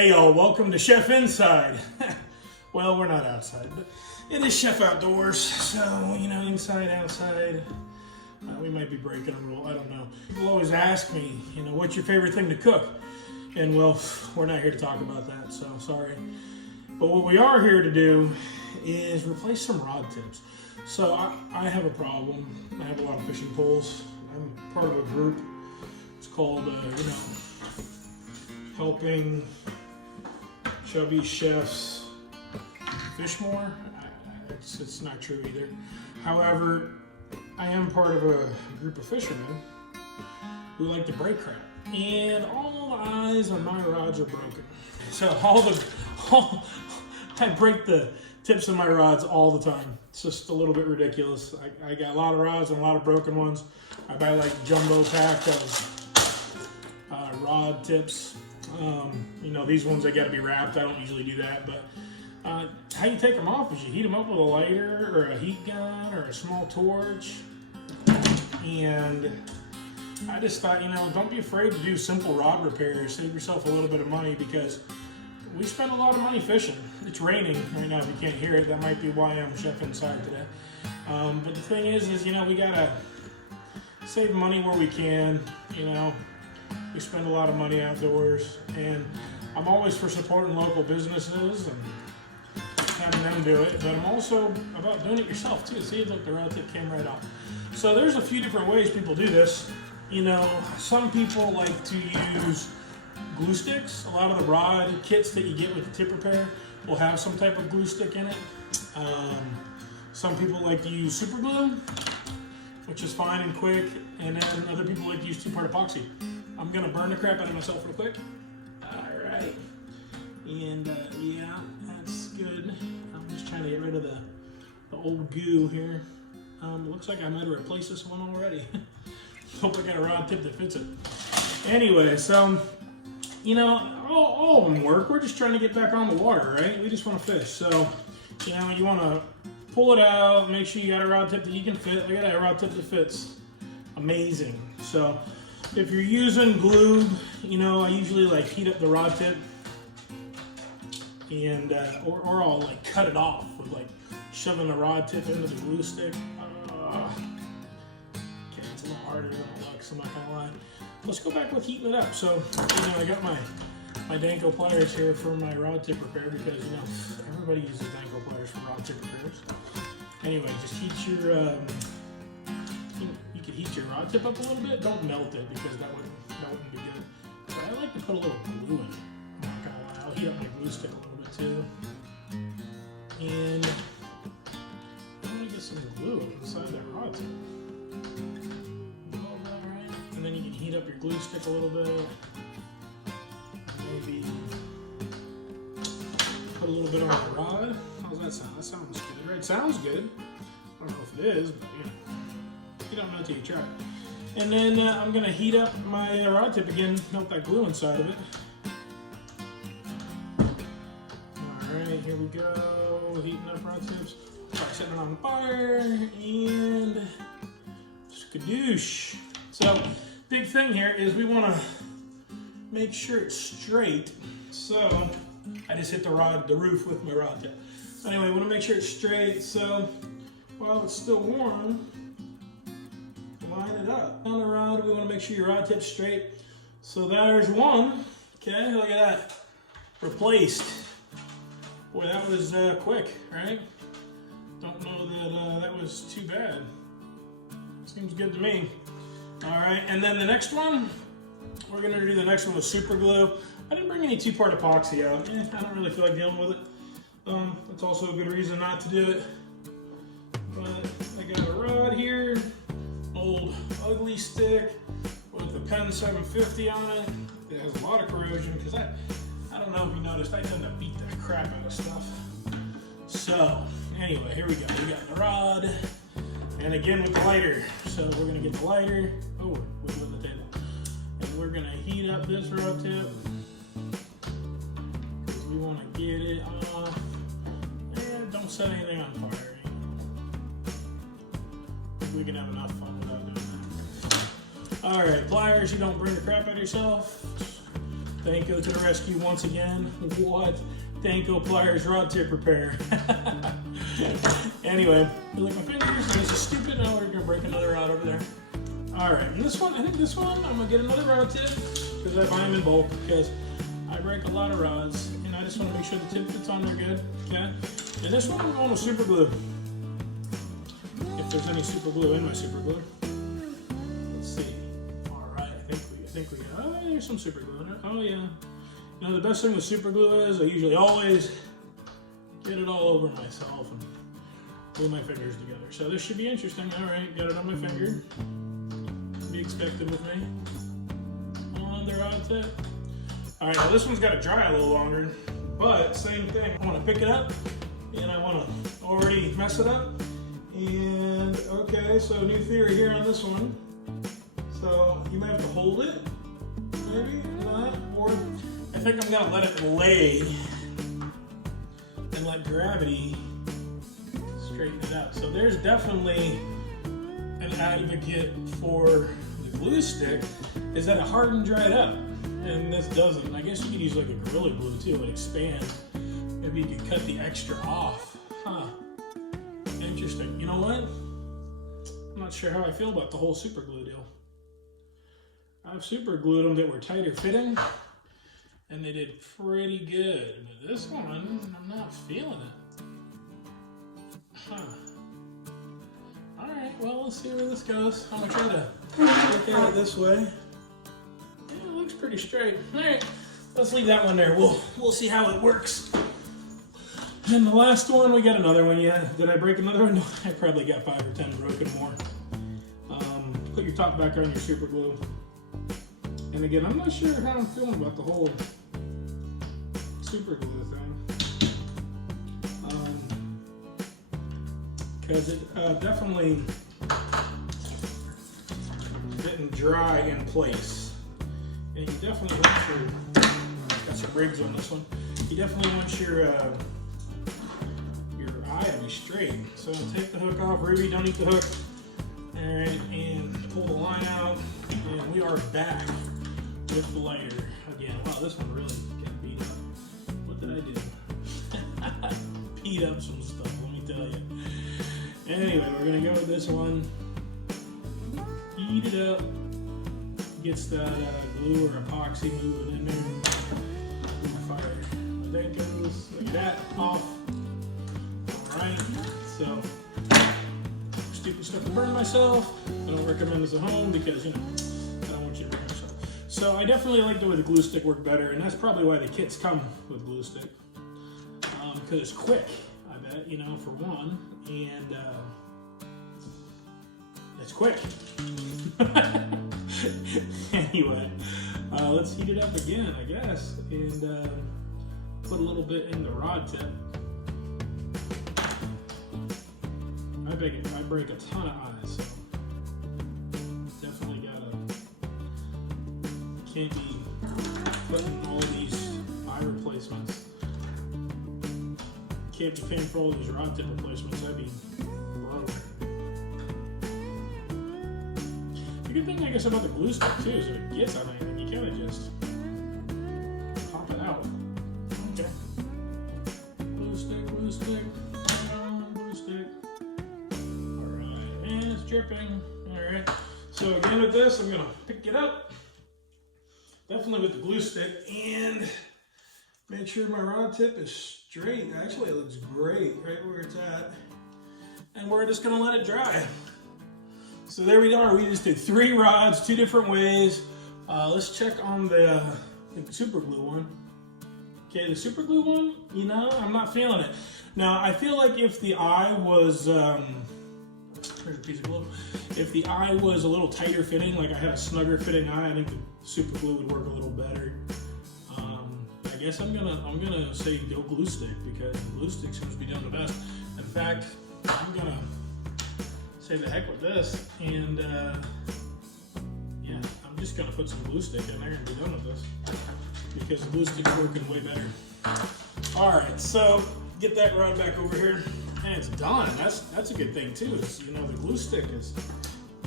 Hey y'all, welcome to Chef Inside. Well, we're not outside, but it is Chef Outdoors, so, inside, outside, we might be breaking a rule, I don't know. People always ask me, what's your favorite thing to cook? And well, we're not here to talk about that, so sorry. But what we are here to do is replace some rod tips. So I have a problem. I have a lot of fishing poles. I'm part of a group. It's called, Helping Chubby Chefs Fish More. It's not true either. However, I am part of a group of fishermen who like to break crap. And all the eyes on my rods are broken. So I break the tips of my rods all the time. It's just a little bit ridiculous. I got a lot of rods and a lot of broken ones. I buy like jumbo pack of rod tips. These ones they got to be wrapped. I don't usually do that, but how you take them off is you heat them up with a lighter or a heat gun or a small torch. And I just thought, don't be afraid to do simple rod repairs. Save yourself a little bit of money because we spend a lot of money fishing. It's raining right now. If you can't hear it, that might be why I'm Chef Inside today. But the thing is we gotta save money where we can. We spend a lot of money outdoors, and I'm always for supporting local businesses and having them do it, but I'm also about doing it yourself too. See, look, the rod tip came right off. So there's a few different ways people do this. Some people like to use glue sticks. A lot of the rod kits that you get with the tip repair will have some type of glue stick in it. Some people like to use super glue, which is fine and quick, and then other people like to use 2-part epoxy. I'm gonna burn the crap out of myself real quick. All right, and yeah, that's good. I'm just trying to get rid of the old goo here. It looks like I might have replaced this one already. Hope I got a rod tip that fits it. Anyway, so all of them work. We're just trying to get back on the water, right? We just want to fish. So you want to pull it out, make sure you got a rod tip that you can fit. I got a rod tip that fits. Amazing. So if you're using glue, I usually heat up the rod tip and or I'll cut it off with shoving the rod tip into the glue stick. Okay, it's a little harder than it looks, I'm not gonna lie. Let's go back with heating it up. So I got my Danko pliers here for my rod tip repair because everybody uses Danko pliers for rod tip repairs. Anyway, just heat your you could heat your rod tip up a little bit. Don't melt it because that wouldn't be good. But I like to put a little glue in it. I'm not gonna lie. I'll heat up my glue stick a little bit too. And I'm gonna get some glue inside that rod tip. Alright. And then you can heat up your glue stick a little bit. Maybe put a little bit on the rod. How's that sound? That sounds good, right? Sounds good. I don't know if it is, but you don't know until you try it. And then I'm gonna heat up my rod tip again, melt that glue inside of it. Alright, here we go. Heating up rod tips. Alright, setting it on fire and skadoosh. So, big thing here is we wanna make sure it's straight. So, I just hit the roof with my rod tip. Anyway, we wanna make sure it's straight. So, while it's still warm, line it up. On the rod, we want to make sure your rod tip's straight. So there's one. Okay, look at that. Replaced. Boy, that was quick, right? Don't know that that was too bad. Seems good to me. All right, and then the next one, we're gonna do the next one with super glue. I didn't bring any 2-part epoxy out. I don't really feel like dealing with it. That's also a good reason not to do it. But I got a rod here. Old ugly stick with the Penn 750 on it. It has a lot of corrosion because I don't know if you noticed, I tend to beat the crap out of stuff. So anyway, here we go. We got the rod and again with the lighter. So we're gonna get the lighter. Oh, we're doing the table. And we're gonna heat up this rod tip. We wanna get it off. And don't set anything on fire. We can have enough fun without doing that. All right, pliers, you don't bring the crap out of yourself. Thanko to the rescue once again. What? Thanko pliers rod tip repair. Anyway, you like my fingers? This is stupid. Now we're gonna break another rod over there. All right, and this one, I think this one, I'm gonna get another rod tip because I buy them in bulk because I break a lot of rods, and I just want to make sure the tip fits on there good. Okay, and this one I'm going with super glue. If there's any super glue in my super glue. Let's see. All right, I think we got. Oh, there's some super glue in it. Oh yeah. You know, the best thing with super glue is I usually always get it all over myself and glue my fingers together. So this should be interesting. All right, got it on my finger. Be expected with me. On the rod tip. All right, now this one's got to dry a little longer, but same thing. I want to pick it up and I want to already mess it up. And okay, so new theory here on this one. So you might have to hold it, maybe not, or I think I'm gonna let it lay and let gravity straighten it out. So there's definitely an advocate for the glue stick is that it hardened dried up, and this doesn't. I guess you could use like a Gorilla Glue too and expand. Maybe you could cut the extra off. Huh. Interesting. You know what? I'm not sure how I feel about the whole super glue deal. I've super glued them that were tighter fitting, and they did pretty good. But this one, I'm not feeling it. Huh. Alright, well, let's see where this goes. I'm gonna try to look at it this way. Yeah, it looks pretty straight. Alright, let's leave that one there. We'll see how it works. And the last one, we got another one. Yeah, did I break another one? No, I probably got 5 or 10 broken more. Put your top back on your super glue. And again, I'm not sure how I'm feeling about the whole super glue thing. Because it definitely didn't dry in place. And you definitely want your, got some rigs on this one. You definitely want your eye to be straight. So take the hook off, Ruby, don't eat the hook. All right, and pull the line out, and we are back with the lighter again. Wow, this one really got beat up. What did I do? Beat up some stuff, let me tell you. Anyway, we're gonna go with this one. Heat it up. Gets that glue or epoxy moving in there. Fire. But there it goes. Look at that. Off. Alright, so stupid stuff to burn myself. I don't recommend this at home because, you know, I don't want you to burn yourself. So I definitely like the way the glue stick worked better, and that's probably why the kits come with glue stick. Because it's quick, I bet, you know, for one, and it's quick. Anyway, let's heat it up again, I guess, and put a little bit in the rod tip. I break a ton of eyes, so definitely can't be putting all these eye replacements. Can't be paying for all these rod tip replacements. That'd be broke. The good thing, I guess, about the glue stick too is if it gets on anything, you kind of just pop it out. Okay. Glue stick, glue stick, glue stick. Dripping. Alright, so again with this, I'm going to pick it up, definitely with the glue stick, and make sure my rod tip is straight. Actually, it looks great right where it's at, and we're just going to let it dry. So there we are. We just did 3 rods, 2 different ways. Let's check on the super glue one. Okay, the super glue one, you know, I'm not feeling it. Now, I feel like if the eye was there's a piece of glue. If the eye was a little tighter fitting, like I had a snugger fitting eye, I think the super glue would work a little better. I guess I'm gonna say go glue stick because the glue stick seems to be doing the best. In fact, I'm gonna say the heck with this, and yeah, I'm just gonna put some glue stick in there and be done with this because the glue stick's working way better. All right, so get that rod back over here. And it's done. That's a good thing too. Is, you know, the glue stick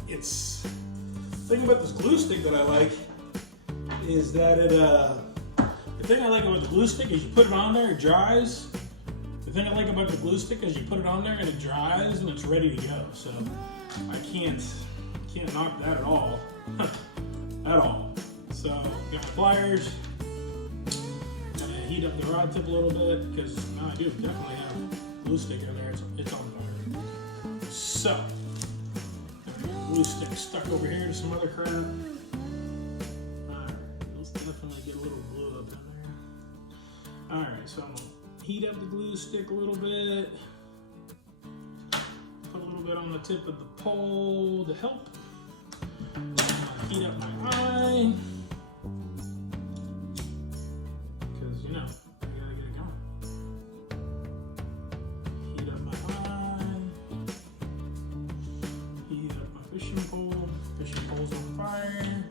it's the thing about this glue stick that I like is that The thing I like about the glue stick is you put it on there, it dries. The thing I like about the glue stick is you put it on there and it dries and it's ready to go. So I can't knock that at all. At all. So got my pliers. Gonna heat up the rod tip a little bit because now I do definitely have glue stick in there. It's on fire. So glue stick stuck over here to some other crap. Alright, let's definitely get a little glue up in there. Alright, so I'm gonna heat up the glue stick a little bit. Put a little bit on the tip of the pole to help. Heat up my eye. Because, you know, I gotta get it going. Heat up my eye. Heat up my fishing pole. Fishing pole's on fire.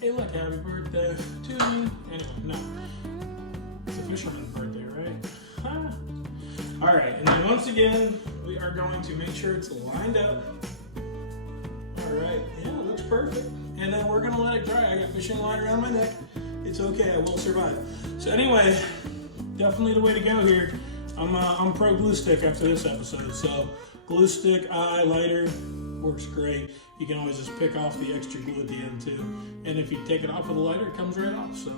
Hey, look, happy birthday to me. Anyway, no. It's a fisherman's birthday, right? Huh. All right, and then once again, we are going to make sure it's lined up. All right, yeah, it looks perfect. And then we're gonna let it dry. I got fishing line around my neck. It's okay, I will survive. So anyway, definitely the way to go here. I'm pro glue stick after this episode. So glue stick, eye, lighter, works great. You can always just pick off the extra glue at the end too. And if you take it off with a lighter, it comes right off. So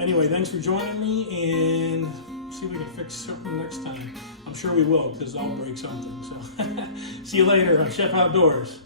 anyway, thanks for joining me, and see if we can fix something next time. I'm sure we will, because I'll break something. So see you later on Chef Outdoors.